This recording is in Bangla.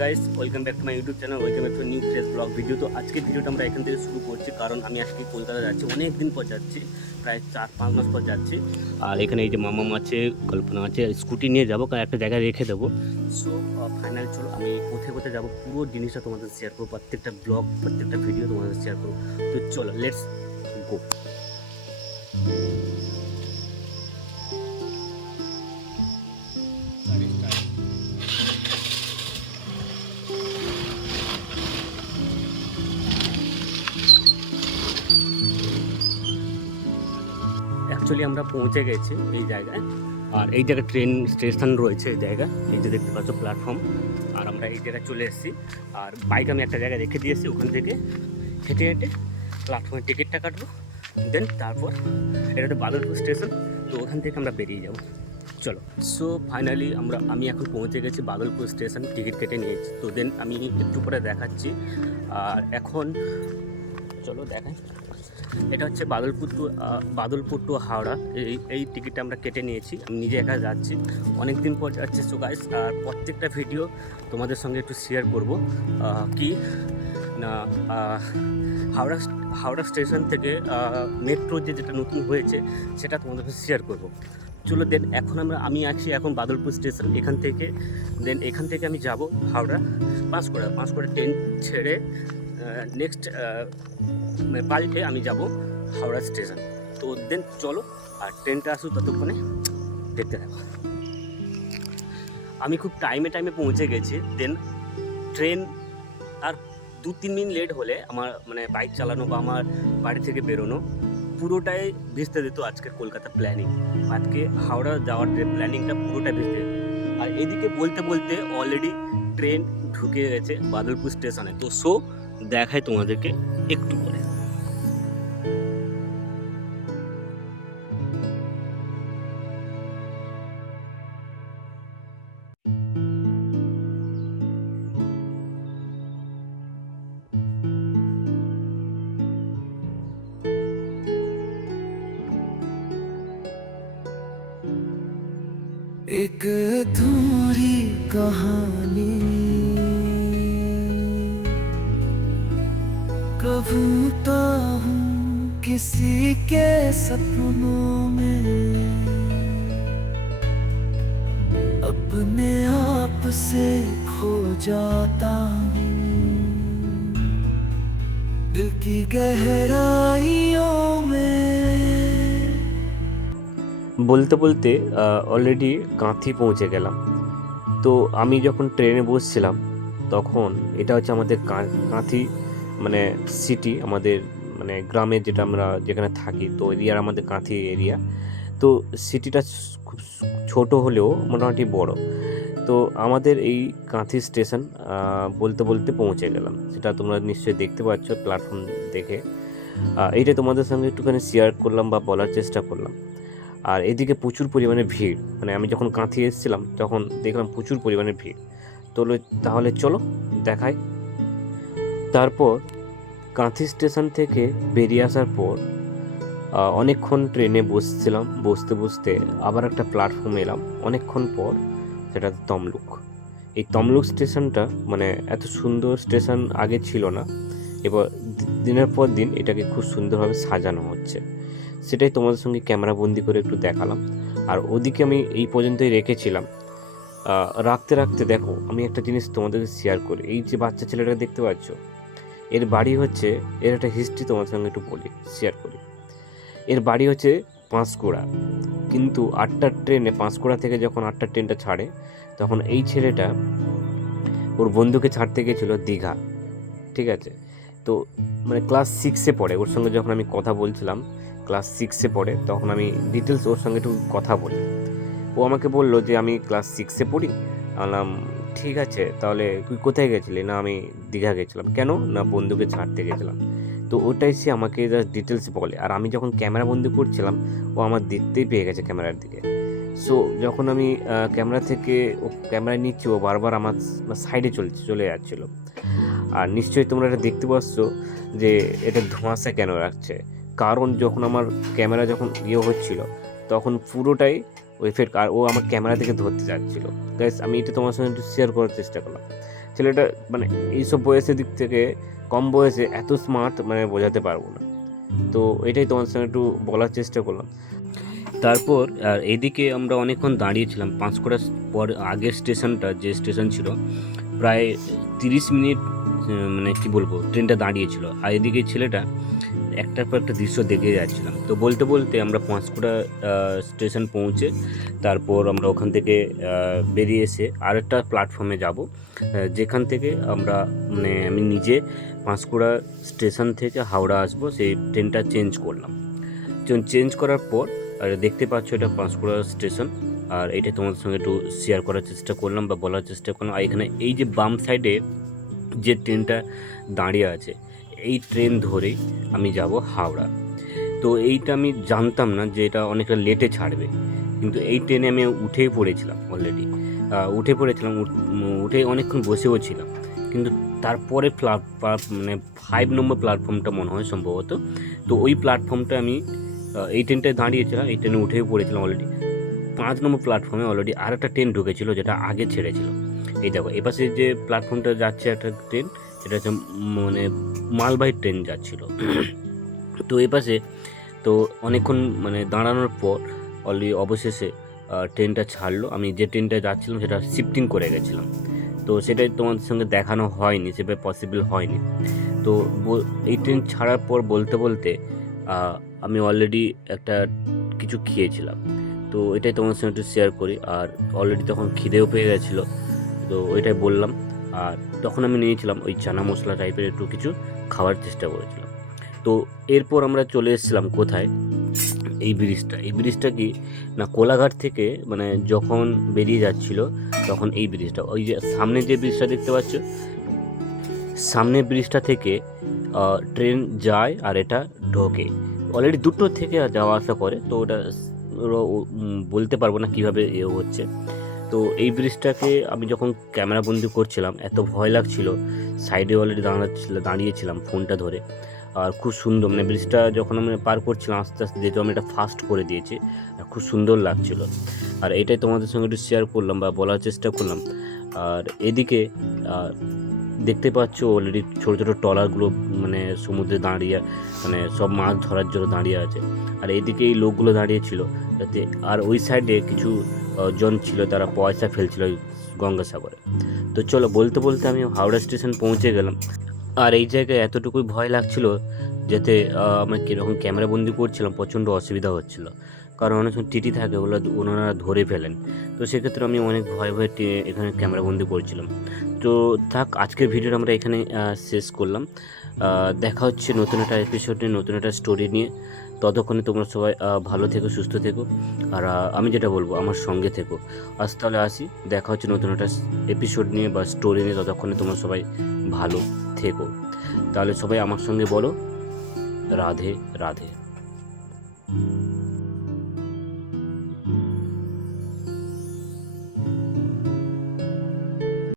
Guys, welcome back to my YouTube channel, welcome back to new fresh blog video. তো আজকের ভিডিওটা আমরা এখান থেকে শুরু করছি, কারণ আমি আজকে কলকাতা যাচ্ছি, অনেক দিন পর যাচ্ছি, প্রায় 4-5 মাস পর যাচ্ছি। আর এখানে এই যে মামাম আছে, কল্পনা আছে, স্কুটি নিয়ে যাবো, কারণ একটা জায়গায় রেখে দেবো। সো ফাইনাল চলো, আমি কোথায় কোথায় যাবো পুরো জিনিসটা তোমাদের শেয়ার করবো, প্রত্যেকটা ব্লগ, প্রত্যেকটা ভিডিও তোমাদের শেয়ার করবো। তো চলো, লেটস গো। অ্যাকচুয়ালি আমরা পৌঁছে গেছি এই জায়গায়, আর এই জায়গায় ট্রেন স্টেশন রয়েছে এই জায়গায়, এই যে দেখতে পাচ্ছ প্ল্যাটফর্ম। আর আমরা এই জায়গায় চলে এসেছি, আর বাইক আমি একটা জায়গায় রেখে দিয়েছি, ওখান থেকে হেঁটে হেঁটে প্ল্যাটফর্মের টিকিটটা কাটবো, দেন তারপর এটা তো বাদলপুর স্টেশন, তো ওখান থেকে আমরা বেরিয়ে যাবো। চলো, সো ফাইনালি আমি এখন পৌঁছে গেছি বাদলপুর স্টেশন, টিকিট কেটে নিয়েছি। তো দেন আমি একটু পরে দেখাচ্ছি। আর এখন চলো দেখাই, এটা হচ্ছে বাদলপুর টু হাওড়া। এই টিকিটটা আমরা কেটে নিয়েছি, আমি নিজে একা যাচ্ছি, অনেক দিন পর যাচ্ছি। সো গাইস, আর প্রত্যেকটা ভিডিও তোমাদের সঙ্গে একটু শেয়ার করব কি না, হাওড়া স্টেশন থেকে মেট্রো যেটা নতুন হয়েছে সেটা তোমাদের সাথে শেয়ার করব। চলো দেন, এখন আমি আছি এখন বাদলপুর স্টেশন, এখান থেকে আমি যাব হাওড়া পাঁশকুড়া ট্রেন ছেড়ে নেক্সট পাল্টে আমি যাব হাওড়া স্টেশন। তো দেন চলো, আর ট্রেনটা আসুক ততক্ষণে দেখতে থাকো। আমি খুব টাইমে পৌঁছে গেছি। দেন ট্রেন আর 2-3 মিনিট লেট হলে আমার বাইক চালানো বা আমার বাড়ি থেকে বেরোনো পুরোটাই ভেস্তে দিত আজকের কলকাতা প্ল্যানিং। আজকে হাওড়া যাওয়ার যে প্ল্যানিংটা পুরোটাই ভেস্তে দিত। আর এদিকে বলতে বলতে অলরেডি ট্রেন ঢুকে গেছে বাদলপুর স্টেশনে। তো সো দেখাই তোমাদেরকে একটু পরে। एक अधूरी कहानी, कबूता हूँ किसी के सपनों में, अपने आप से खो जाता हूँ दिल की गहराइयों में। বলতে বলতে অলরেডি কাঁথি পৌঁছে গেলাম। তো আমি যখন ট্রেনে বসছিলাম তখন এটা হচ্ছে আমাদের কাঁথি সিটি, আমাদের গ্রামে আমরা যেখানে থাকি, তো এরিয়ার আমাদের কাঁথি এরিয়া। তো সিটিটা খুব ছোট হলেও মোটামুটি বড়। তো আমাদের এই কাঁথি স্টেশন বলতে বলতে পৌঁছে গেলাম, সেটা তোমরা নিশ্চয়ই দেখতে পাচ্ছ প্ল্যাটফর্ম দেখে। এইটা তোমাদের সঙ্গে একটুখানি শেয়ার করলাম বা বলার চেষ্টা করলাম। আর এদিকে প্রচুর পরিমাণে ভিড়, আমি যখন কাঁথি এসেছিলাম তখন দেখলাম প্রচুর পরিমাণে ভিড়। তাহলে চলো দেখাই। তারপর কাঁথি স্টেশন থেকে বেরিয়ে আসার পর অনেকক্ষণ ট্রেনে বসছিলাম, বসতে আবার একটা প্ল্যাটফর্মে এলাম অনেকক্ষণ পর, সেটা তমলুক। এই তমলুক স্টেশনটা এত সুন্দর স্টেশন আগে ছিল না, এবার দিনের পর দিন এটাকে খুব সুন্দরভাবে সাজানো হচ্ছে, সেটাই তোমাদের সঙ্গে ক্যামেরা বন্দি করে একটু দেখালাম। আর ওদিকে আমি এই পর্যন্তই রেখেছিলাম। রাখতে দেখো, আমি একটা জিনিস তোমাদেরকে শেয়ার করি। এই যে বাচ্চা ছেলেটা দেখতে পাচ্ছ, এর বাড়ি হচ্ছে, এর একটা হিস্ট্রি তোমাদের সঙ্গে একটু শেয়ার করি। এর বাড়ি হচ্ছে পাঁশকুড়া, কিন্তু 8টার ট্রেনে, পাঁশকুড়া থেকে যখন 8টার ট্রেনটা ছাড়ে তখন এই ছেলেটা ওর বন্ধুকে ছাড়তে গেছিলো দীঘা, ঠিক আছে? তো ক্লাস 6-এ পড়ে, ওর সঙ্গে যখন আমি কথা বলছিলাম, ক্লাস 6-এ পড়ে, তখন আমি ডিটেলস ওর সঙ্গে একটু কথা বলি। ও আমাকে বললো যে আমি ক্লাস 6-এ পড়ি। বললাম ঠিক আছে, তাহলে তুই কোথায় গেছিলি? না আমি দীঘা গেছিলাম। কেন? না বন্ধুকে ছাড়তে গেছিলাম। তো ওটাই সে আমাকে জাস্ট ডিটেলস বলে। আর আমি যখন ক্যামেরা বন্দি করছিলাম, ও আমার দেখতেই পেয়ে গেছে ক্যামেরার দিকে। সো যখন আমি ক্যামেরা থেকে ও ক্যামেরা নিচ্ছি, ও বারবার আমার সাইডে চলে যাচ্ছিলো। আর নিশ্চয়ই তোমরা এটা দেখতে পাচ্ছ যে এটা ধোঁয়াশা কেন রাখছে, কারণ যখন আমার ক্যামেরা যখন হচ্ছিল তখন পুরোটাই এফেক্ট, আর ও আমার ক্যামেরা থেকে ধরতে যাচ্ছিল। গাইস, আমি এটা তোমার সঙ্গে একটু শেয়ার করার চেষ্টা করলাম। ছেলেটা মানে এইসব বয়সের দিক থেকে কম বয়সে এত স্মার্ট মানে বোঝাতে পারবো না। তো এটাই তোমার সঙ্গে একটু বলার চেষ্টা করলাম। তারপর আর এইদিকে আমরা অনেকক্ষণ দাঁড়িয়েছিলাম পাঁশকুড়া পর আগের স্টেশনটা যে স্টেশন ছিল প্রায় 30 মিনিট মানে কি বলবো ট্রেনটা দাঁড়িয়েছিল, আর এদিকে ছেলেটা একটার পর একটা দৃশ্য দেখে যাচ্ছিলাম। তো বলতে বলতে আমরা পাঁশকুড়া স্টেশন পৌঁছে তারপর আমরা ওখান থেকে বেরিয়ে এসে আরেকটা প্ল্যাটফর্মে যাব, যেখান থেকে আমরা মানে আমি নিজে পাঁশকুড়া স্টেশন থেকে হাওড়া আসবো, সেই ট্রেনটা চেঞ্জ করলাম। চেঞ্জ করার পর আর দেখতে পাচ্ছ এটা পাঁশকুড়া স্টেশন, আর এটা তোমাদের সঙ্গে একটু শেয়ার করার চেষ্টা করলাম বা বলার চেষ্টা করলাম। আর এখানে এই যে বাম সাইডে যে ট্রেনটা দাঁড়িয়ে আছে এই ট্রেন ধরেই আমি যাব হাওড়া। তো এইটা আমি জানতাম না যে এটা অনেকটা লেটে ছাড়বে, কিন্তু এই ট্রেনে আমি উঠেই পড়েছিলাম অলরেডি, উঠে অনেকক্ষণ বসেও ছিলাম, কিন্তু তারপরে মানে 5 নম্বর প্ল্যাটফর্মটা মনে হয় সম্ভবত, তো ওই প্ল্যাটফর্মটা আমি এই ট্রেনটায় দাঁড়িয়েছিলাম, এই ট্রেনে উঠেও পড়েছিলাম অলরেডি। 5 নম্বর প্ল্যাটফর্মে অলরেডি আর একটা ট্রেন ঢুকেছিল যেটা আগে ছেড়েছিল। এই দেখো এপাশে যে প্ল্যাটফর্মটা যাচ্ছে একটা ট্রেন, এটা হচ্ছে মানে মালবাহী ট্রেন যাচ্ছিল। তো এপাশে তো অনেকক্ষণ মানে দাঁড়ানোর পর অলরেডি অবশেষে ট্রেনটা ছাড়লো। আমি যে ট্রেনটা যাচ্ছিলাম সেটা শিফটিং করে গেছিলাম, তো সেটাই তোমাদের সঙ্গে দেখানো হয়নি, সেভাবে পসিবল হয়নি। তো এই ট্রেন ছাড়ার পর বলতে বলতে আমি অলরেডি একটা কিছু খেয়েছিলাম, তো এটাই তোমার সঙ্গে একটু শেয়ার করি। আর অলরেডি তখন খিদেও পেয়ে গেছিলো, তো ওইটাই বললাম। আর তখন আমি নিয়েছিলাম ওই চানা মশলা টাইপের একটু কিছু খাওয়ার চেষ্টা করেছিলাম। তো এরপর আমরা চলে এসেছিলাম কোথায়, এই ব্রিজটা কি না কোলাঘাট থেকে মানে যখন বেরিয়ে যাচ্ছিল তখন এই ব্রিজটা, ওই যে সামনে যে ব্রিজটা দেখতে পাচ্ছ, সামনের ব্রিজটা থেকে ট্রেন যায় আর এটা ঢোকে। অলরেডি দুটো থেকে যাওয়া আসা করে, তো ওটা বলতে পারবো না কীভাবে হচ্ছে। তো এই ব্রিজটাকে আমি যখন ক্যামেরা বন্দি করছিলাম এত ভয় লাগছিল, সাইডে অলরেডি দাঁড়িয়েছিলাম ফোনটা ধরে। আর খুব সুন্দর মানে ব্রিজটা যখন আমি পার করছিলাম আস্তে আস্তে, যেহেতু আমি এটা ফাস্ট করে দিয়েছি, আর খুব সুন্দর লাগছিল। আর এটাই তোমাদের সঙ্গে একটু শেয়ার করলাম বা বলার চেষ্টা করলাম। আর এদিকে দেখতে পাচ্ছ অলরেডি ছোটো ছোটো ট্রলারগুলো মানে সমুদ্রে দাঁড়িয়ে মানে সব মাছ ধরার জন্য দাঁড়িয়ে আছে। আর এইদিকে এই লোকগুলো দাঁড়িয়েছিল যাতে, আর ওই সাইডে কিছু জন ছিল তারা পয়সা ফেলছিল গঙ্গাসাগরে। তো চলো বলতে বলতে আমি হাওড়া স্টেশন পৌঁছে গেলাম। আর এই জায়গায় এতটুকুই ভয় লাগছিল যাতে আমরা কীরকম ক্যামেরা বন্দি করছিলাম প্রচণ্ড অসুবিধা হচ্ছিল, কারণ অনেক সময় টিটি থাকে ওনারা ধরে ফেলেন। তো সেক্ষেত্রে আমি অনেক ভয়ে ভয়ে এখানে ক্যামেরা বন্দি করছিলাম। তো থাক, আজকের ভিডিওটা আমরা এখানে শেষ করলাম। দেখা হচ্ছে নতুন একটা এপিসোড নিয়ে, নতুন একটা স্টোরি নিয়ে। ততক্ষণে তোমরা সবাই ভালো থেকো, সুস্থ থেকো, আর আমি যেটা বলবো আমার সঙ্গে থেকো। আজ তাহলে আসি, দেখা হচ্ছে নতুন একটা এপিসোড নিয়ে বা স্টোরি নিয়ে। ততক্ষণে তোমরা সবাই ভালো থেকো। তাহলে সবাই আমার সঙ্গে বলো রাধে রাধে।